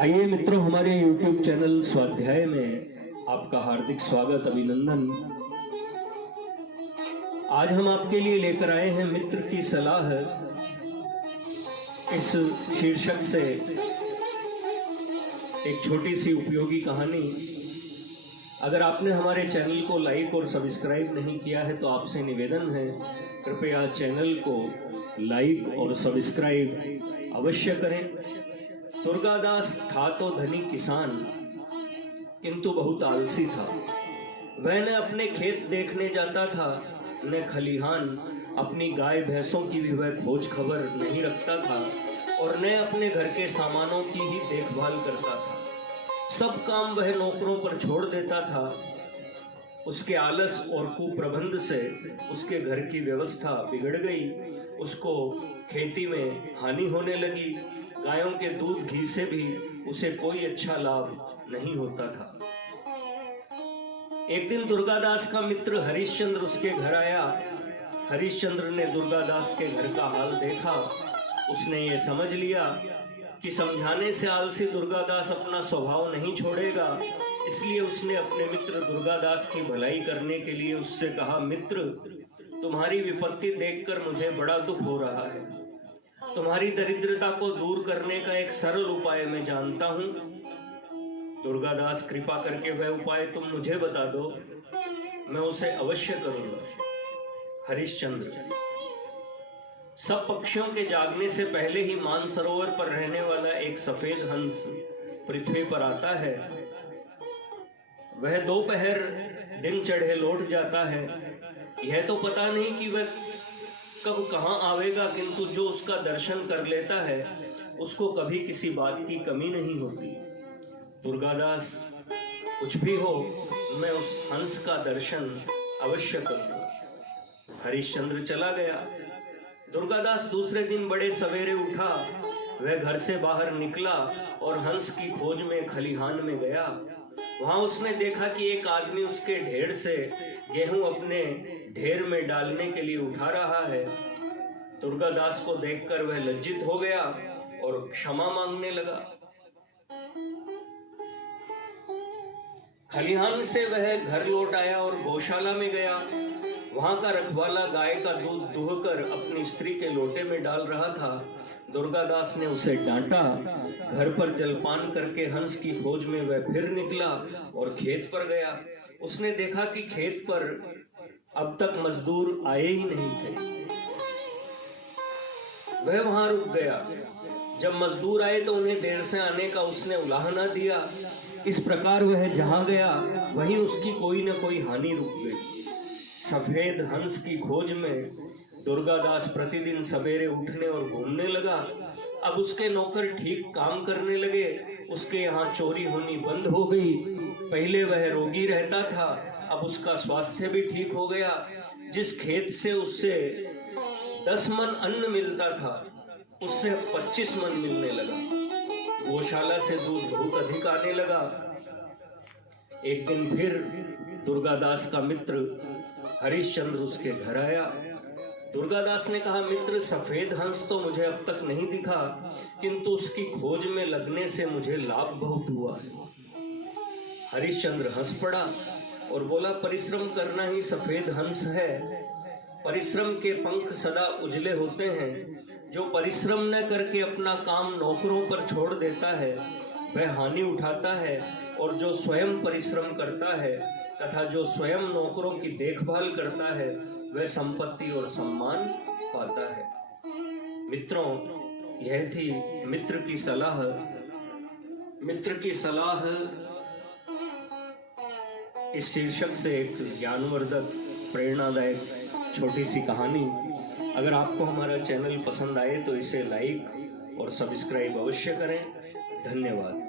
आइए मित्रों, हमारे YouTube चैनल स्वाध्याय में आपका हार्दिक स्वागत, अभिनंदन। आज हम आपके लिए लेकर आए हैं मित्र की सलाह। इस शीर्षक से एक छोटी सी उपयोगी कहानी। अगर आपने हमारे चैनल को लाइक और सब्सक्राइब नहीं किया है तो आपसे निवेदन है, कृपया चैनल को लाइक और सब्सक्राइब अवश्य करें। दुर्गादास था तो धनी किसान, किंतु बहुत आलसी था। वह न अपने खेत देखने जाता था, न खलिहान। अपनी गाय भैंसों की भी वह खोज खबर नहीं रखता था और न अपने घर के सामानों की ही देखभाल करता था। सब काम वह नौकरों पर छोड़ देता था। उसके आलस और कुप्रबंध से उसके घर की व्यवस्था बिगड़ गई। उसको खेती में हानि होने लगी। गायों के दूध घी से भी उसे कोई अच्छा लाभ नहीं होता था। एक दिन दुर्गादास का मित्र हरिश्चंद्र उसके घर आया। हरिश्चंद्र ने दुर्गादास के घर का हाल देखा। उसने ये समझ लिया कि समझाने से आलसी दुर्गादास अपना स्वभाव नहीं छोड़ेगा। इसलिए उसने अपने मित्र दुर्गादास की भलाई करने के लिए उससे कहा, मित्र, तुम्हारी विपत्ति देखकर मुझे बड़ा दुख हो रहा है। तुम्हारी दरिद्रता को दूर करने का एक सरल उपाय मैं जानता हूं। दुर्गादास, कृपा करके वह उपाय तुम मुझे बता दो, मैं उसे अवश्य करूंगा। हरिश्चंद्र, सब पक्षियों के जागने से पहले ही मानसरोवर पर रहने वाला एक सफेद हंस पृथ्वी पर आता है। वह दोपहर दिन चढ़े लौट जाता है। यह तो पता नहीं कि वह कब कहाँ आवेगा, किंतु जो उसका दर्शन कर लेता है उसको कभी किसी बात की कमी नहीं होती। दुर्गादास, कुछ भी हो, मैं उस हंस का दर्शन अवश्य करूंगा। हरिश्चंद्र चला गया। दुर्गादास दूसरे दिन बड़े सवेरे उठा। वह घर से बाहर निकला और हंस की खोज में खलिहान में गया। वहां उसने देखा कि एक आदमी उसके ढेर से गेहूं अपने ढेर में डालने के लिए उठा रहा है। दुर्गादास को देखकर वह लज्जित हो गया और क्षमा मांगने लगा। खलिहान से वह घर लौट आया और गौशाला में गया। वहां का रखवाला गाय का दूध दूहकर अपनी स्त्री के लोटे में डाल रहा था। दुर्गादास ने उसे डांटा। घर पर जलपान करके हंस की खोज में वह फिर निकला और खेत पर गया। उसने देखा कि खेत पर अब तक मजदूर आए ही नहीं थे। वह वहां रुक गया। जब मजदूर आए तो उन्हें देर से आने का उसने उलाहना दिया। इस प्रकार वह जहां गया वहीं उसकी कोई न कोई हानि रुक गई। सफेद हंस की खोज में दुर्गादास प्रतिदिन सवेरे उठने और घूमने लगा। अब उसके नौकर ठीक काम करने लगे। उसके यहाँ चोरी होनी बंद हो गई। पहले वह रोगी रहता था, अब उसका स्वास्थ्य भी ठीक हो गया। जिस खेत से उससे 10 मन अन्न मिलता था, उससे 25 मन मिलने लगा। गौशाला से दूध बहुत अधिक आने लगा। एक दिन फिर दुर्गादास का मित्र हरिश्चंद्र उसके घर आया। दुर्गादास ने कहा, मित्र, सफेद हंस तो मुझे अब तक नहीं दिखा, किंतु उसकी खोज में लगने से मुझे लाभ बहुत हुआ है। हरिश्चंद्र हंस पड़ा और बोला, परिश्रम करना ही सफेद हंस है। परिश्रम के पंख सदा उजले होते हैं। जो परिश्रम न करके अपना काम नौकरों पर छोड़ देता है वह हानि उठाता है, और जो स्वयं परिश्रम करता है तथा जो स्वयं नौकरों की देखभाल करता है वह संपत्ति और सम्मान पाता है। मित्रों, यह थी मित्र की सलाह। मित्र की सलाह इस शीर्षक से एक ज्ञानवर्धक, प्रेरणादायक छोटी सी कहानी। अगर आपको हमारा चैनल पसंद आए तो इसे लाइक और सब्सक्राइब अवश्य करें। धन्यवाद।